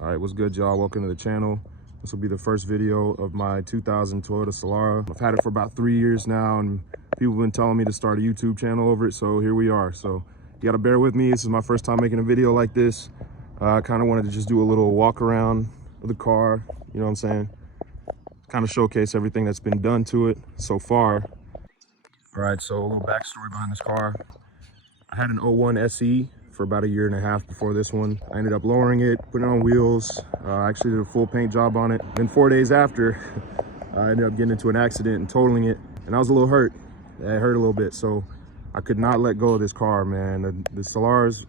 All right, what's good, y'all? Welcome to the channel. This will be the first video of my 2000 Toyota Solara. I've had it for about 3 years now, and people have been telling me to start a YouTube channel over it, so here we are. So you gotta bear with me. This is my first time making a video like this. I kind of wanted to just do a little walk around of the car, you know what I'm saying? Kind of showcase everything that's been done to it so far. All right, so a little backstory behind this car. I had an 01 SE for about 1.5 years before this one. I ended up lowering it, putting it on wheels. I actually did a full paint job on it. Then 4 days after, I ended up getting into an accident and totaling it. And I was a little hurt. It hurt a little bit. So I could not let go of this car, man. The Solaras,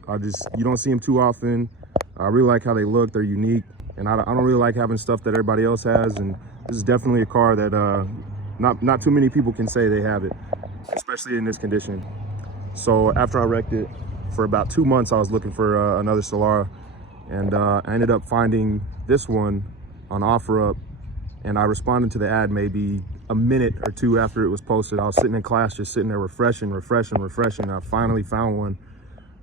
you don't see them too often. I really like how they look. They're unique. And I don't really like having stuff that everybody else has. And this is definitely a car that not too many people can say they have it, especially in this condition. So after I wrecked it, for about 2 months, I was looking for another Solara, and I ended up finding this one on OfferUp, and I responded to the ad maybe a minute or two after it was posted. I was sitting in class, just sitting there refreshing. I finally found one.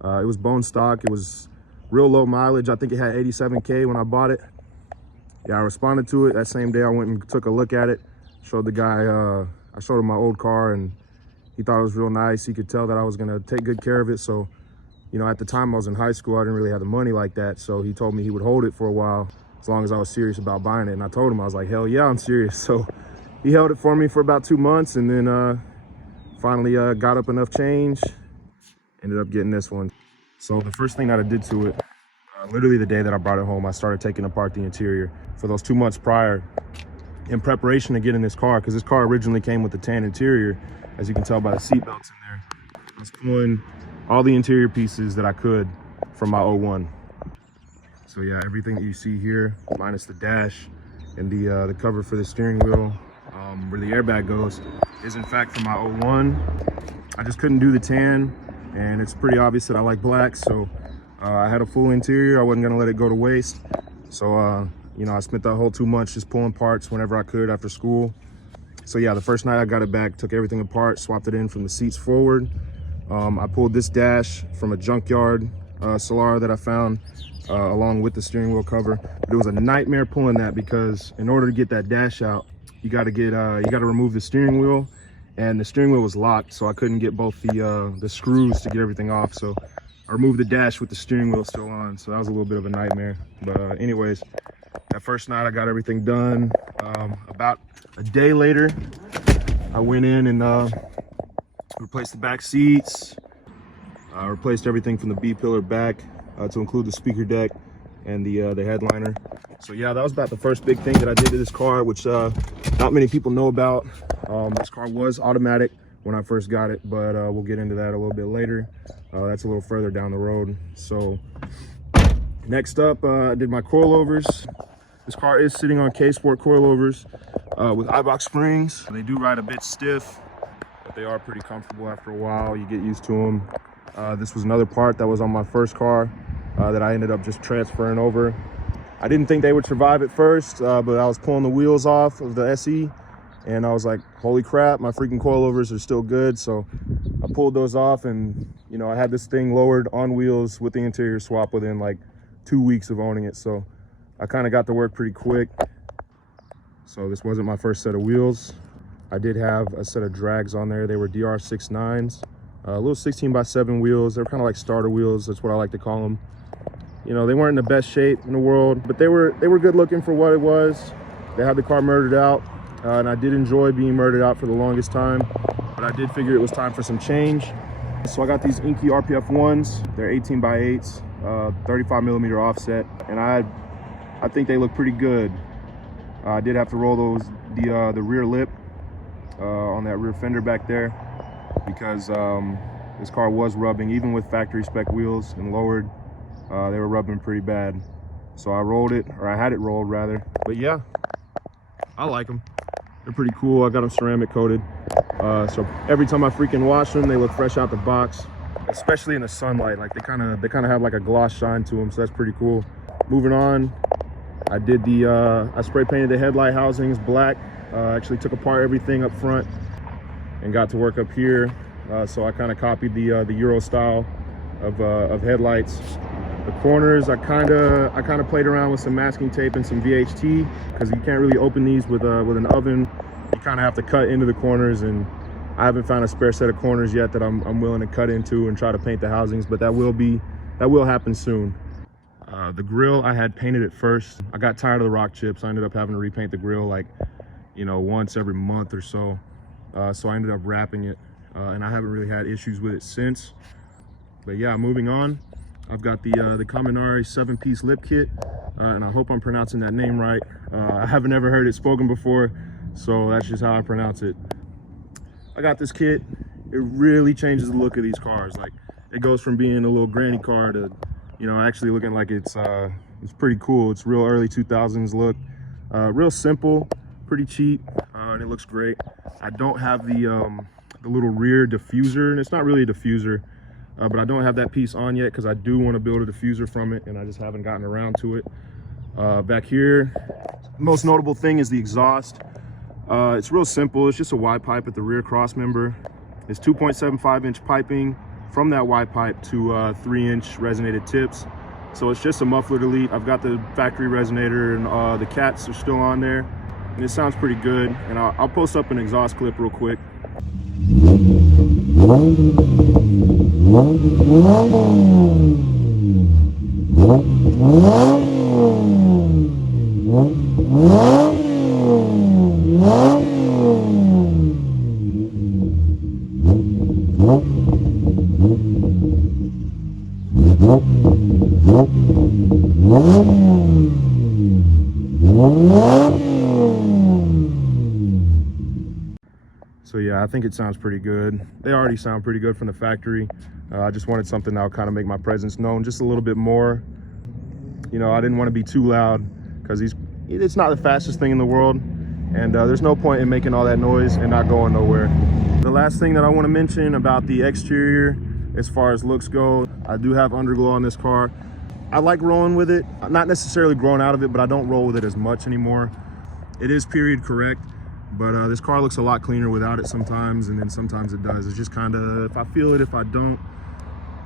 It was bone stock. It was real low mileage. I think it had 87K when I bought it. Yeah, I responded to it. That same day, I went and took a look at it. Showed the guy, I showed him my old car, and he thought it was real nice. He could tell that I was gonna take good care of it. So, you know, at the time I was in high school, I didn't really have the money like that. So he told me he would hold it for a while as long as I was serious about buying it. And I told him, I was like, hell yeah, I'm serious. So he held it for me for about 2 months, and then finally got up enough change, ended up getting this one. So the first thing that I did to it, literally the day that I brought it home, I started taking apart the interior. For those 2 months prior, in preparation to getting this car, because this car originally came with a tan interior, as you can tell by the seat belts in there, I was pulling all the interior pieces that I could from my 01. So yeah, everything that you see here, minus the dash and the cover for the steering wheel, where the airbag goes, is in fact from my 01. I just couldn't do the tan, and it's pretty obvious that I like black, so I had a full interior. I wasn't gonna let it go to waste. So you know, I spent that whole 2 months just pulling parts whenever I could after school. So yeah, the first night I got it back, took everything apart, swapped it in from the seats forward. I pulled this dash from a junkyard Solara that I found along with the steering wheel cover. But it was a nightmare pulling that, because in order to get that dash out, you got to remove the steering wheel, and the steering wheel was locked, so I couldn't get both the screws to get everything off. So I removed the dash with the steering wheel still on. So that was a little bit of a nightmare. But anyways, that first night I got everything done. About a day later, I went in and replaced the back seats. I replaced everything from the B-pillar back to include the speaker deck and the headliner. So yeah, that was about the first big thing that I did to this car, which not many people know about. This car was automatic when I first got it, but we'll get into that a little bit later. That's a little further down the road. So next up, I did my coilovers. This car is sitting on K-Sport coilovers with iBox springs. They do ride a bit stiff, but they are pretty comfortable after a while. You get used to them. This was another part that was on my first car that I ended up just transferring over. I didn't think they would survive at first, but I was pulling the wheels off of the SE, and I was like, holy crap, my freaking coilovers are still good. So I pulled those off, and you know, I had this thing lowered on wheels with the interior swap within like 2 weeks of owning it. So I kind of got to work pretty quick. So this wasn't my first set of wheels. I did have a set of drags on there. They were DR69s, a little 16x7 wheels. They're kind of like starter wheels. That's what I like to call them. You know, they weren't in the best shape in the world, but they were good looking for what it was. They had the car murdered out, and I did enjoy being murdered out for the longest time, but I did figure it was time for some change. So I got these Inky RPF 1s. They're 18x8s, 35mm offset, and I think they look pretty good. I did have to roll the rear lip on that rear fender back there, because this car was rubbing, even with factory spec wheels and lowered. They were rubbing pretty bad. So I rolled it, or I had it rolled rather. But yeah, I like them. They're pretty cool. I got them ceramic coated. So every time I freaking wash them, they look fresh out the box, especially in the sunlight. Like they kind of have like a gloss shine to them. So that's pretty cool. Moving on, I did I spray painted the headlight housings black. Actually took apart everything up front and got to work up here. So I kind of copied the Euro style of headlights. The corners, I kind of played around with some masking tape and some VHT, because you can't really open these with an oven. You kind of have to cut into the corners, and I haven't found a spare set of corners yet that I'm willing to cut into and try to paint the housings, but that will happen soon. The grill, I had painted it first. I got tired of the rock chips. I ended up having to repaint the grill like, you know, once every month or so. So I ended up wrapping it, and I haven't really had issues with it since. But yeah, moving on. I've got the Kaminari 7-piece lip kit, and I hope I'm pronouncing that name right. I haven't ever heard it spoken before, so that's just how I pronounce it. I got this kit. It really changes the look of these cars. Like, it goes from being a little granny car to, you know, actually looking like it's pretty cool. It's real early 2000s look. Real simple, pretty cheap, and it looks great. I don't have the little rear diffuser, and it's not really a diffuser. But I don't have that piece on yet because I do want to build a diffuser from it, and I just haven't gotten around to it. Back here, most notable thing is the exhaust. It's real simple. It's just a Y pipe at the rear cross member. It's 2.75-inch piping from that Y pipe to 3-inch resonated tips. So it's just a muffler delete. I've got the factory resonator, and the cats are still on there. And it sounds pretty good. And I'll post up an exhaust clip real quick. So yeah, I think it sounds pretty good. They already sound pretty good from the factory. I just wanted something that would kind of make my presence known just a little bit more. You know, I didn't want to be too loud because it's not the fastest thing in the world, and there's no point in making all that noise and not going nowhere. The last thing that I want to mention about the exterior, as far as looks go, I do have underglow on this car. I like rolling with it. I'm not necessarily growing out of it, but I don't roll with it as much anymore. It is period correct. But this car looks a lot cleaner without it sometimes, and then sometimes it does. It's just kind of, if I feel it, if I don't.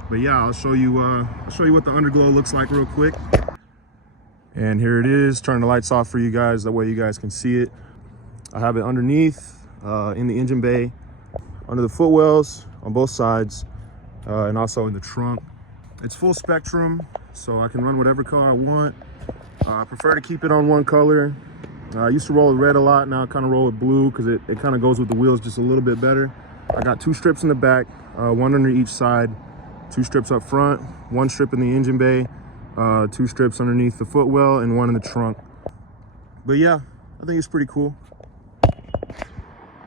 But yeah, I'll show you what the underglow looks like real quick. And here it is. Turn the lights off for you guys, that way you guys can see it. I have it underneath, in the engine bay, under the footwells on both sides, and also in the trunk. It's full spectrum, so I can run whatever color I want. I prefer to keep it on one color. I used to roll with red a lot. Now I kind of roll with blue because it kind of goes with the wheels just a little bit better. I got 2 strips in the back, 1 under each side, 2 strips up front, 1 strip in the engine bay, 2 strips underneath the footwell, and 1 in the trunk. But yeah, I think it's pretty cool.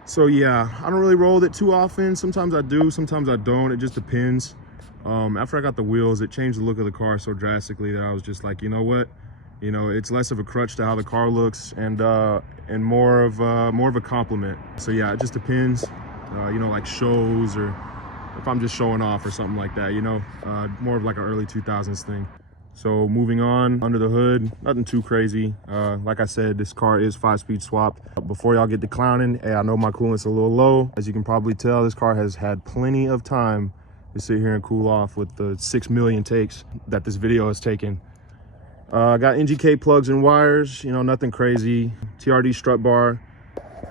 So yeah, I don't really roll with it too often. Sometimes I do, sometimes I don't. It just depends. After I got the wheels, it changed the look of the car so drastically that I was just like, you know what? You know, it's less of a crutch to how the car looks, and more of a compliment. So yeah, it just depends. You know, like shows, or if I'm just showing off or something like that. You know, more of like an early 2000s thing. So moving on, under the hood, nothing too crazy. Like I said, this car is 5-speed swapped. Before y'all get to clowning, hey, I know my coolant's a little low. As you can probably tell, this car has had plenty of time to sit here and cool off with the 6 million takes that this video has taken. I got NGK plugs and wires, you know, nothing crazy. TRD strut bar.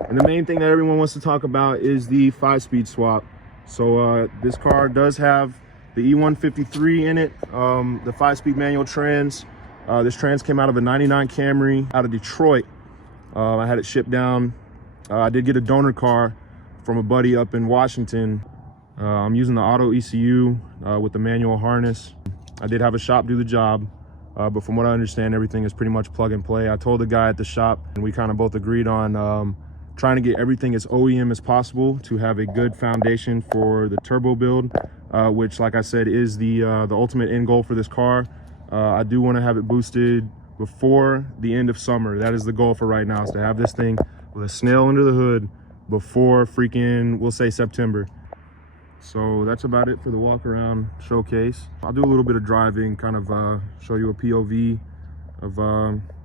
And the main thing that everyone wants to talk about is the 5-speed swap. So this car does have the E153 in it, the 5-speed manual trans. This trans came out of a 99 Camry out of Detroit. I had it shipped down. I did get a donor car from a buddy up in Washington. I'm using the auto ECU with the manual harness. I did have a shop do the job. But from what I understand, everything is pretty much plug and play. I told the guy at the shop, and we kind of both agreed on trying to get everything as OEM as possible to have a good foundation for the turbo build, which, like I said, is the ultimate end goal for this car. I do want to have it boosted before the end of summer. That is the goal for right now, is to have this thing with a snail under the hood before freaking, we'll say, September. So that's about it for the walk around showcase. I'll do a little bit of driving, kind of show you a POV of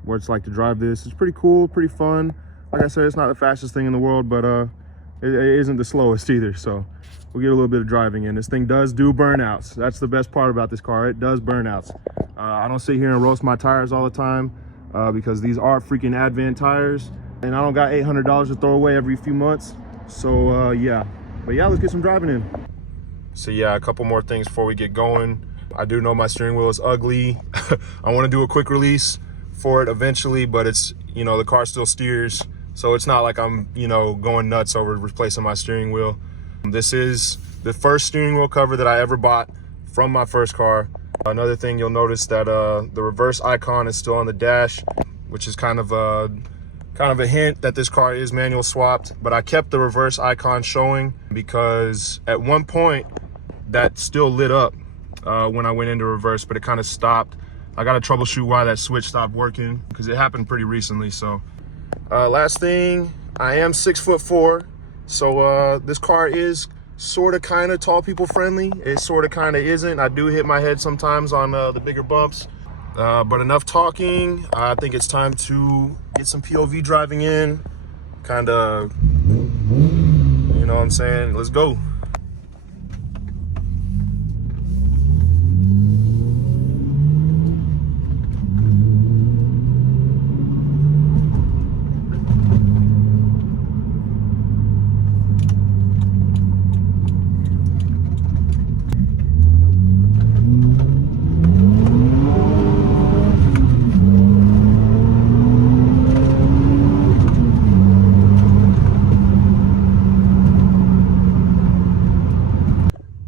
what it's like to drive this. It's pretty cool, pretty fun. Like I said, it's not the fastest thing in the world, but it isn't the slowest either. So we'll get a little bit of driving in. This thing does do burnouts. That's the best part about this car. It does burnouts. I don't sit here and roast my tires all the time because these are freaking Advent tires, and I don't got $800 to throw away every few months. So yeah, but yeah, let's get some driving in. So yeah, a couple more things before we get going. I do know my steering wheel is ugly. I want to do a quick release for it eventually, but it's, you know, the car still steers, so it's not like I'm, you know, going nuts over replacing my steering wheel. This is the first steering wheel cover that I ever bought from my first car. Another thing you'll notice that the reverse icon is still on the dash, which is kind of a hint that this car is manual swapped, but I kept the reverse icon showing because at one point that still lit up when I went into reverse, but it kind of stopped. I got to troubleshoot why that switch stopped working because it happened pretty recently. So last thing, I am 6'4", so this car is sort of kind of tall people friendly. It sort of kind of isn't. I do hit my head sometimes on the bigger bumps. But enough talking. I think it's time to get some POV driving in. Kind of, you know what I'm saying? Let's go.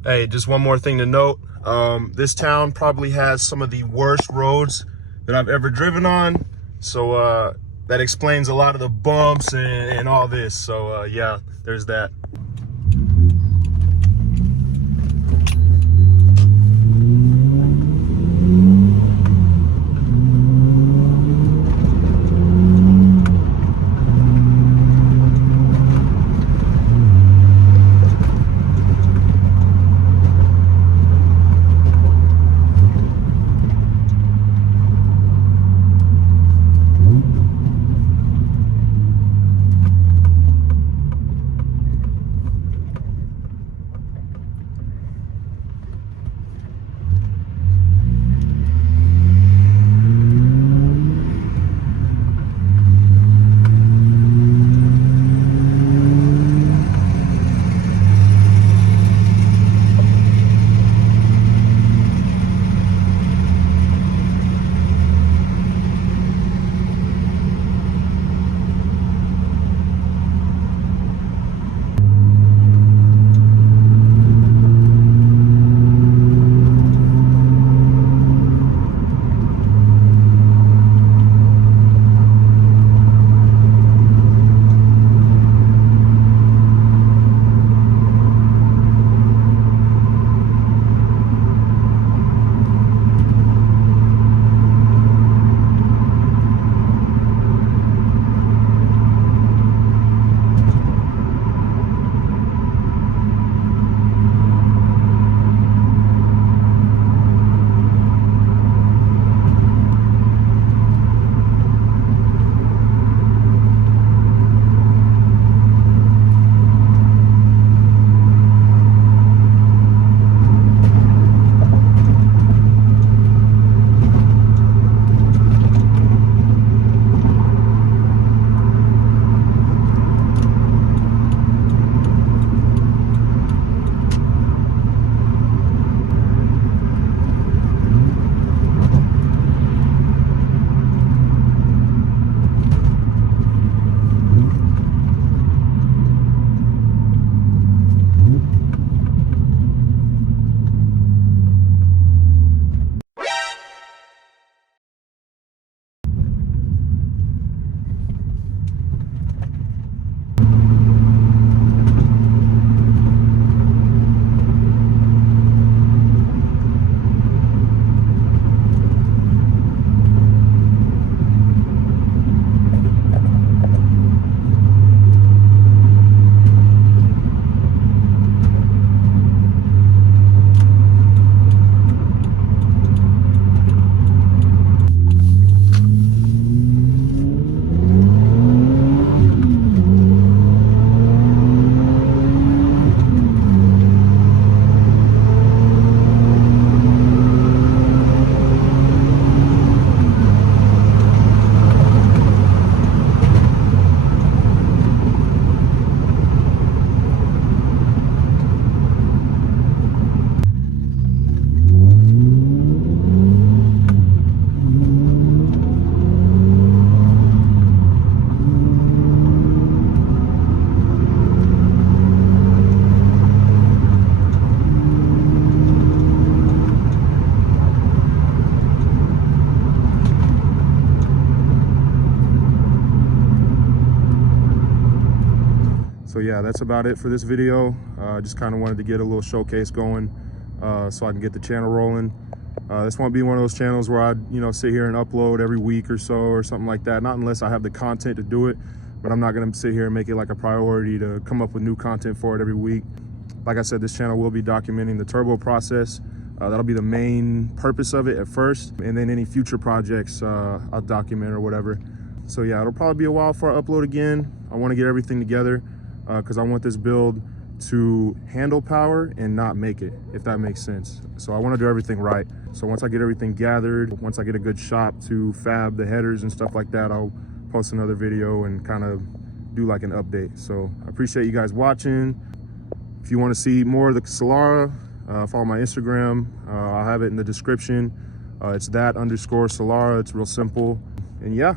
Hey, just one more thing to note. This town probably has some of the worst roads that I've ever driven on. So that explains a lot of the bumps and all this. So yeah, there's that. yeah, that's about it for this video. Just kind of wanted to get a little showcase going so I can get the channel rolling. This won't be one of those channels where I, sit here and upload every week or so or something like that. Not unless I have the content to do it, but I'm not gonna sit here and make it like a priority to come up with new content for it every week. Like I said, this channel will be documenting the turbo process. That'll be the main purpose of it at first, and then any future projects I'll document or whatever. So yeah, it'll probably be a while before I upload again. I want to get everything together because I want this build to handle power and not make it, if that makes sense. So I want to do everything right. So once I get everything gathered, once I get a good shop to fab the headers and stuff like that, I'll post another video and kind of do like an update. So I appreciate you guys watching. If you want to see more of the Solara, follow my Instagram. I'll have it in the description. It's _Solara. It's real simple. And yeah,